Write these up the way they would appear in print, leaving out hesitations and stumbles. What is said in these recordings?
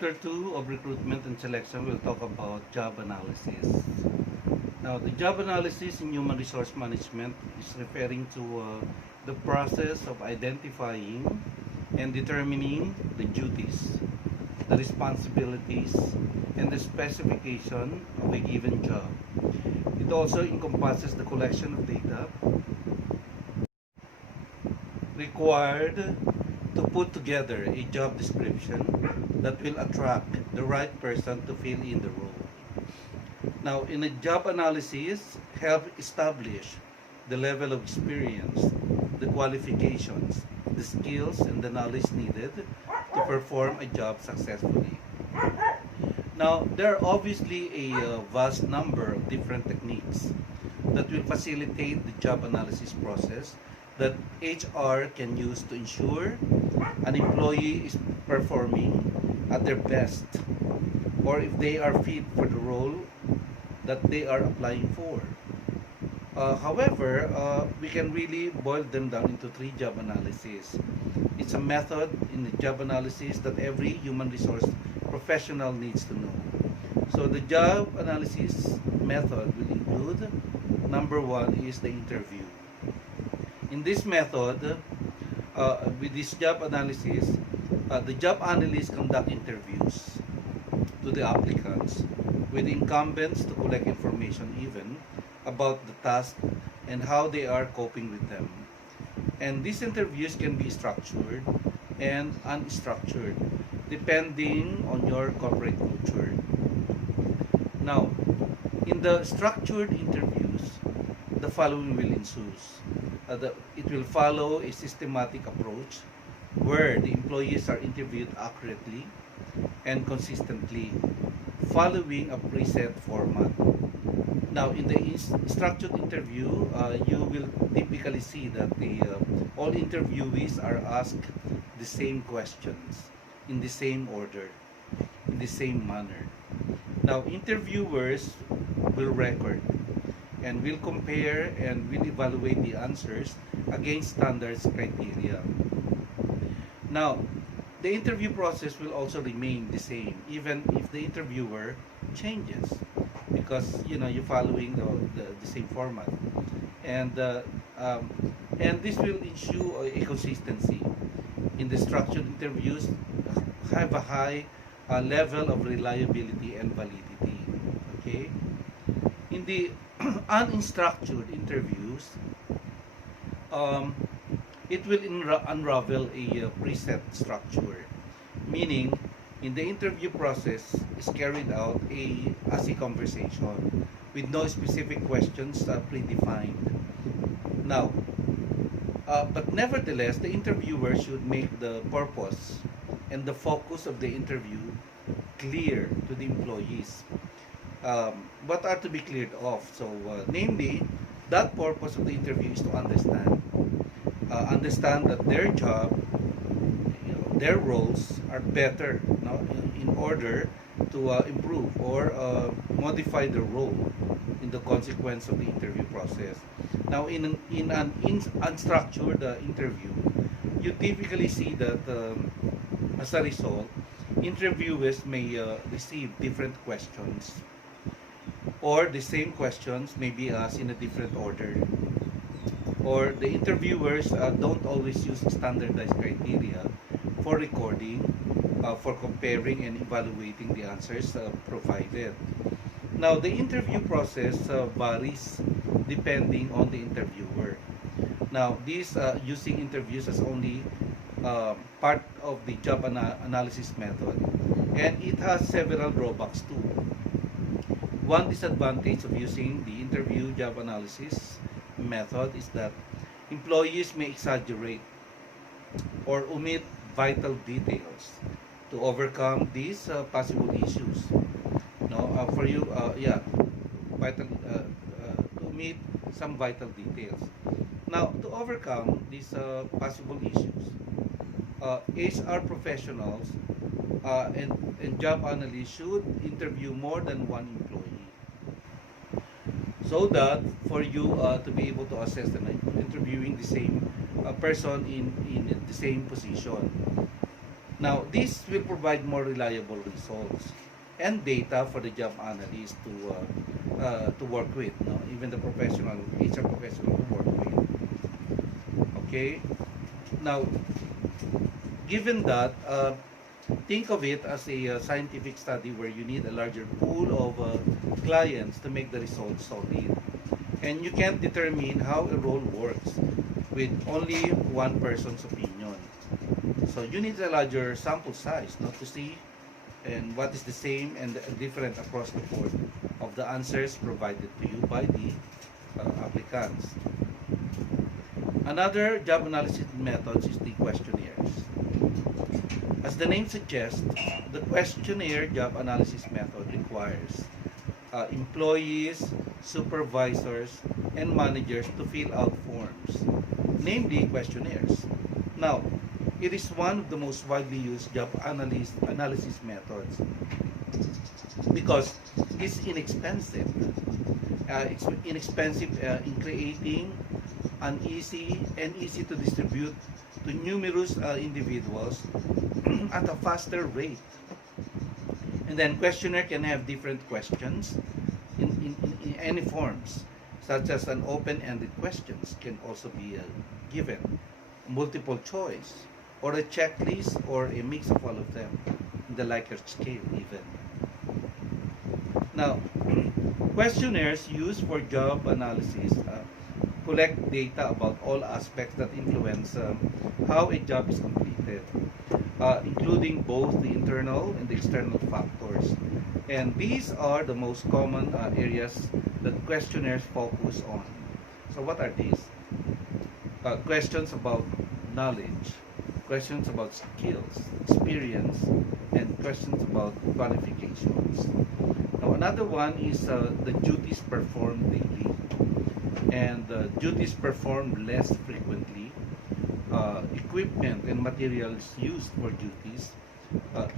Chapter 2 of Recruitment and Selection will talk about job analysis. Now, the job analysis in human resource management is referring to the process of identifying and determining the duties, the responsibilities, and the specification of a given job. It also encompasses the collection of data required to put together a job description that will attract the right person to fill in the role. Now, in a job analysis, help establish the level of experience, the qualifications, the skills, and the knowledge needed to perform a job successfully. Now, there are obviously a vast number of different techniques that will facilitate the job analysis process that HR can use to ensure an employee is performing at their best, or if they are fit for the role that they are applying for. However, we can really boil them down into three job analysis. It's a method in the job analysis that every human resource professional needs to know. So the job analysis method will include, number one is the interview. In this method, with this job analysis, the job analysts conduct interviews to the applicants with incumbents to collect information even about the task and how they are coping with them. And these interviews can be structured and unstructured depending on your corporate culture. Now, in the structured interviews, the following will ensue. It will follow a systematic approach where the employees are interviewed accurately and consistently following a preset format. Now, in the structured interview, you will typically see that all interviewees are asked the same questions in the same order, in the same manner. Now, interviewers will record and will compare and will evaluate the answers against standards criteria. Now, the interview process will also remain the same even if the interviewer changes, because you're following the same format, and this will ensure a consistency in the structured interviews, have a high level of reliability and validity. Okay, in the unstructured interviews, it will unravel a preset structure, meaning in the interview process is carried out as a conversation with no specific questions predefined. Now, but nevertheless, the interviewer should make the purpose and the focus of the interview clear to the employees. What are to be cleared off? So, namely, that purpose of the interview is to understand that their job, their roles are better, in order to improve or modify the role in the consequence of the interview process. Now, in an unstructured interview, you typically see that as a result, interviewers may receive different questions, or the same questions may be asked in a different order, or the interviewers don't always use standardized criteria for recording, for comparing and evaluating the answers provided. Now, the interview process varies depending on the interviewer. Now, these using interviews as only part of the job analysis method, and it has several drawbacks too. One disadvantage of using the interview job analysis method is that employees may exaggerate or omit vital details to overcome these possible issues. For you, vital to omit some vital details. Now, to overcome these possible issues, HR professionals and job analysts should interview more than one employee, so that for you to be able to assess and interviewing the same person in the same position. Now, this will provide more reliable results and data for the job analyst to work with, no? Even the professional, HR professional to work with. Okay. Now, given that, think of it as a scientific study where you need a larger pool of clients to make the results solid. And you can't determine how a role works with only one person's opinion. So you need a larger sample size, not to see and what is the same and different across the board of the answers provided to you by the applicants. Another job analysis method is the questionnaires. As the name suggests, the questionnaire job analysis method requires employees, supervisors, and managers to fill out forms, namely questionnaires. Now, it is one of the most widely used job analysis methods because it's inexpensive. It's inexpensive in creating, easy to distribute to numerous individuals at a faster rate. And then questionnaire can have different questions in any forms, such as an open-ended questions can also be given, multiple choice, or a checklist, or a mix of all of them, in the Likert scale even. Now, questionnaires used for job analysis collect data about all aspects that influence how a job is completed, including both the internal and the external factors. And these are the most common areas that questionnaires focus on. So what are these? Questions about knowledge, questions about skills, experience, and questions about qualifications. Now another one is the duties performed daily, and duties performed less frequently, equipment and materials used for duties,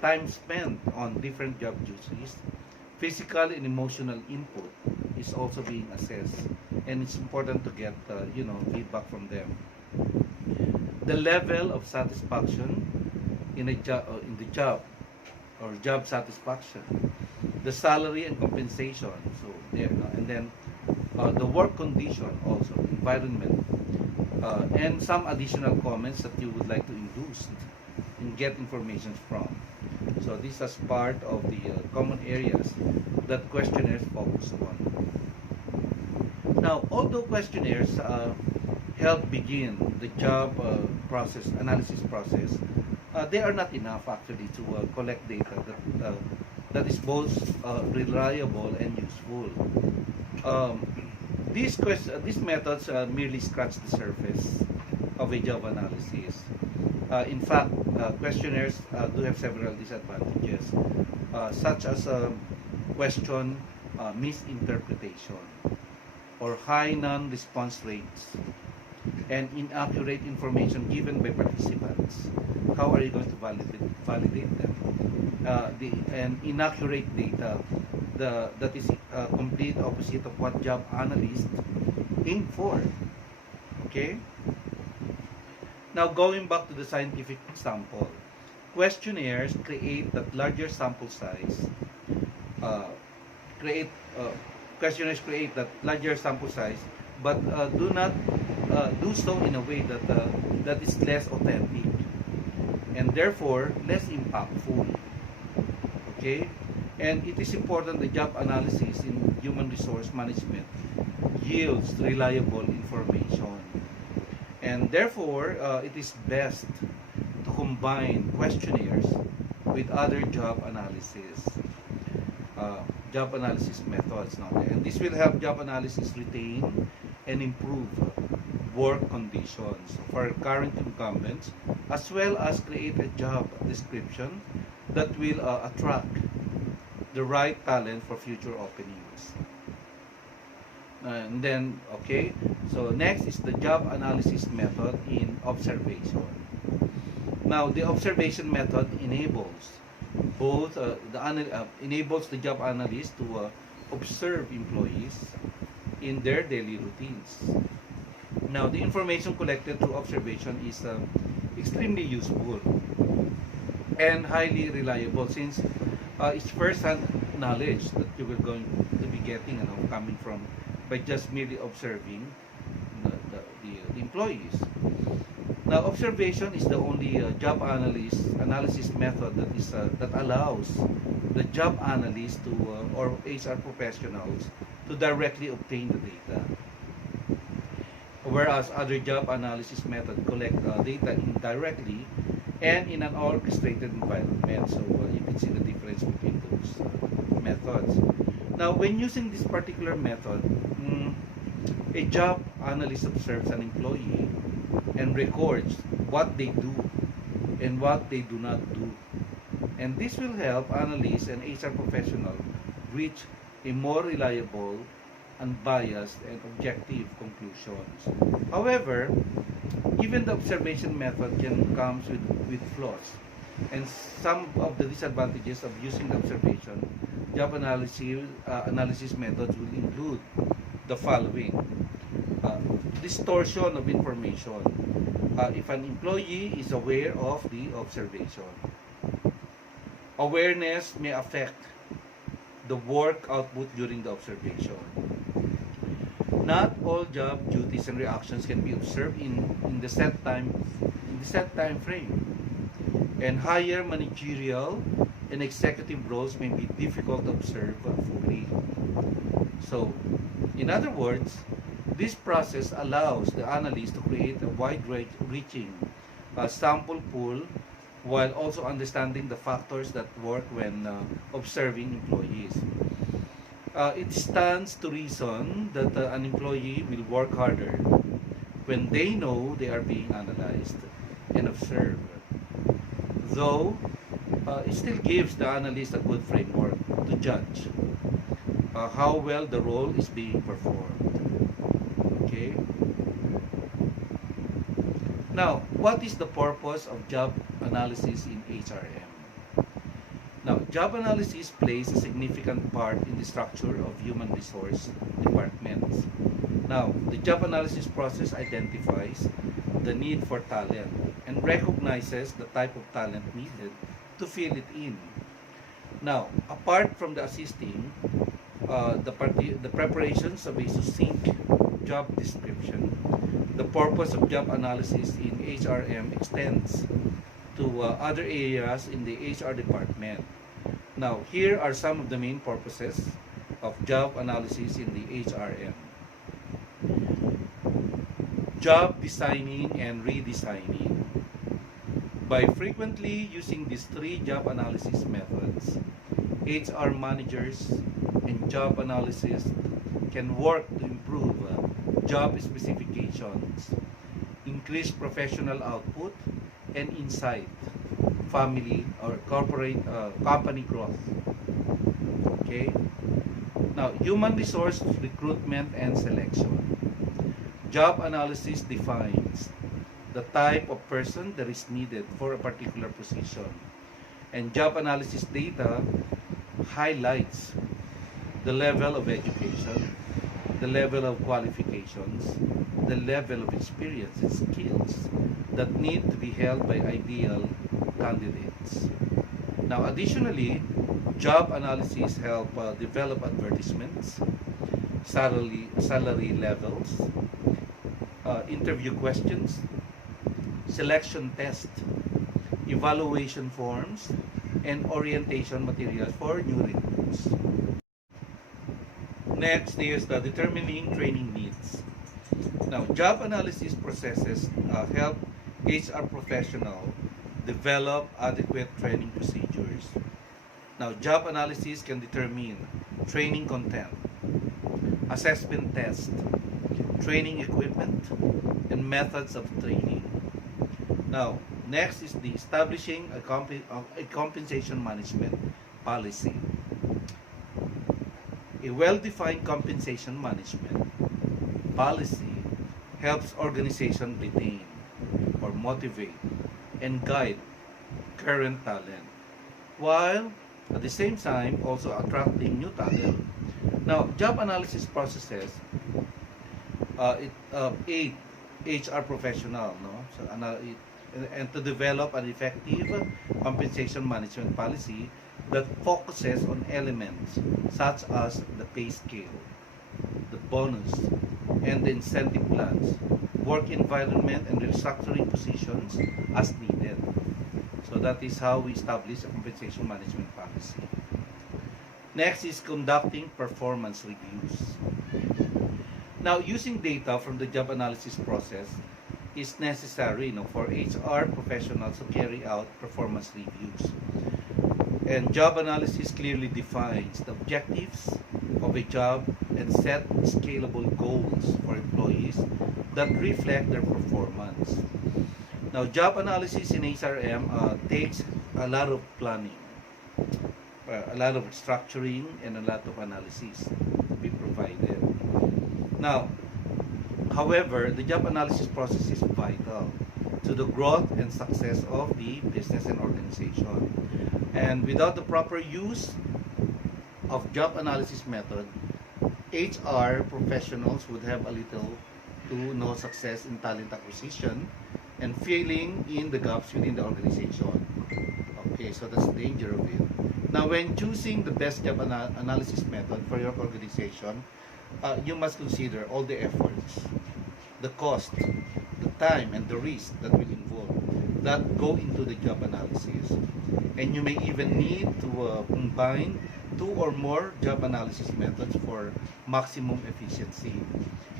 time spent on different job duties, physical and emotional input is also being assessed, and it's important to get feedback from them. The level of satisfaction in the job or job satisfaction, the salary and compensation, so there, and then the work condition also, environment, and some additional comments that you would like to induce and get information from. So this is part of the common areas that questionnaires focus on. Now, although questionnaires help begin the job analysis process, they are not enough actually to collect data that is both reliable and useful. These methods merely scratch the surface of a job analysis. In fact, questionnaires do have several disadvantages, such as question misinterpretation, or high non-response rates, and inaccurate information given by participants. How are you going to validate them? And inaccurate data that is complete opposite of what job analysts aim for. Okay? Now, going back to the scientific sample, questionnaires create that larger sample size. Questionnaires create that larger sample size, but do not do so in a way that is less authentic and therefore less impactful. Okay, and it is important the job analysis in human resource management yields reliable information, and therefore it is best to combine questionnaires with other job analysis methods now, and this will help job analysis retain and improve work conditions for current incumbents, as well as create a job description that will attract the right talent for future openings. And then, okay, so next is the job analysis method in observation. Now, the observation method enables both enables the job analyst to observe employees in their daily routines. Now, the information collected through observation is extremely useful and highly reliable, since it's first-hand knowledge that you were going to be getting, coming from by just merely observing the employees. Now, observation is the only job analysis method that allows the job analyst to or HR professionals to directly obtain the data, whereas other job analysis method collect data indirectly and in an orchestrated environment. So you can see the difference between those methods. Now, when using this particular method, a job analyst observes an employee and records what they do and what they do not do. And this will help analysts and HR professionals reach a more reliable, unbiased, and objective conclusions. However, even the observation method can comes with flaws. And some of the disadvantages of using the observation job analysis methods will include the following. Distortion of information. If an employee is aware of the observation, awareness may affect the work output during the observation. Not all job duties and reactions can be observed in the set time frame. And higher managerial and executive roles may be difficult to observe fully. So, in other words, this process allows the analyst to create a wide-reaching sample pool while also understanding the factors that work when observing employees. It stands to reason that an employee will work harder when they know they are being analyzed and observed, though it still gives the analyst a good framework to judge how well the role is being performed. Okay. Now, what is the purpose of job analysis in HRM? Now, job analysis plays a significant part in the structure of human resource departments. Now, the job analysis process identifies the need for talent and recognizes the type of talent needed to fill it in. Now, apart from the assisting, the preparations of a succinct job description, the purpose of job analysis in HRM extends to other areas in the HR department. Now, here are some of the main purposes of job analysis in the HRM. Job designing and redesigning. By frequently using these three job analysis methods, HR managers and job analysts can work to improve job specifications, increase professional output, and insight family or corporate company growth. Okay. Now, human resource recruitment and selection. Job analysis defines the type of person that is needed for a particular position, and job analysis data highlights the level of education, the level of qualifications, the level of experience and skills that need to be held by ideal candidates. Now, additionally, job analysis help develop advertisements, salary levels, interview questions, selection test, evaluation forms, and orientation materials for new recruits. Next is the determining training needs. Now, job analysis processes help HR professional develop adequate training procedures. Now, job analysis can determine training content, assessment test, training equipment, and methods of training. Now, next is the establishing a compensation management policy. A well-defined compensation management policy helps organizations retain or motivate and guide current talent, while at the same time also attracting new talent. Now, job analysis processes aid HR professional, no? So, and to develop an effective compensation management policy that focuses on elements such as the pay scale, the bonus, and the incentive plans, work environment, and restructuring positions as needed. So that is how we establish a compensation management policy. Next is conducting performance reviews. Now, using data from the job analysis process is necessary for HR professionals to carry out performance reviews. And job analysis clearly defines the objectives of a job and set scalable goals for employees that reflect their performance. Now, job analysis in HRM takes a lot of planning, a lot of structuring, and a lot of analysis to be provided. Now, however, the job analysis process is vital to the growth and success of the business and organization. And without the proper use of job analysis method, HR professionals would have a little to no success in talent acquisition and filling in the gaps within the organization. Okay, so that's the danger of it. Now, when choosing the best job analysis method for your organization, you must consider all the efforts, the cost, the time, and the risk that will involve that go into the job analysis. And you may even need to combine 2 or more job analysis methods for maximum efficiency.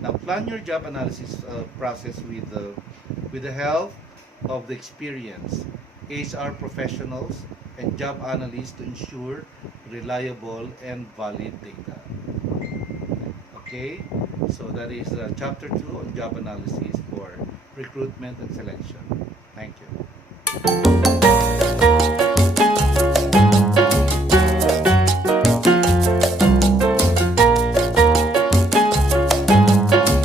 Now, plan your job analysis process with the help of the experienced HR professionals and job analysts to ensure reliable and valid data. Okay, so that is chapter 2 on job analysis for recruitment and selection. Thank you.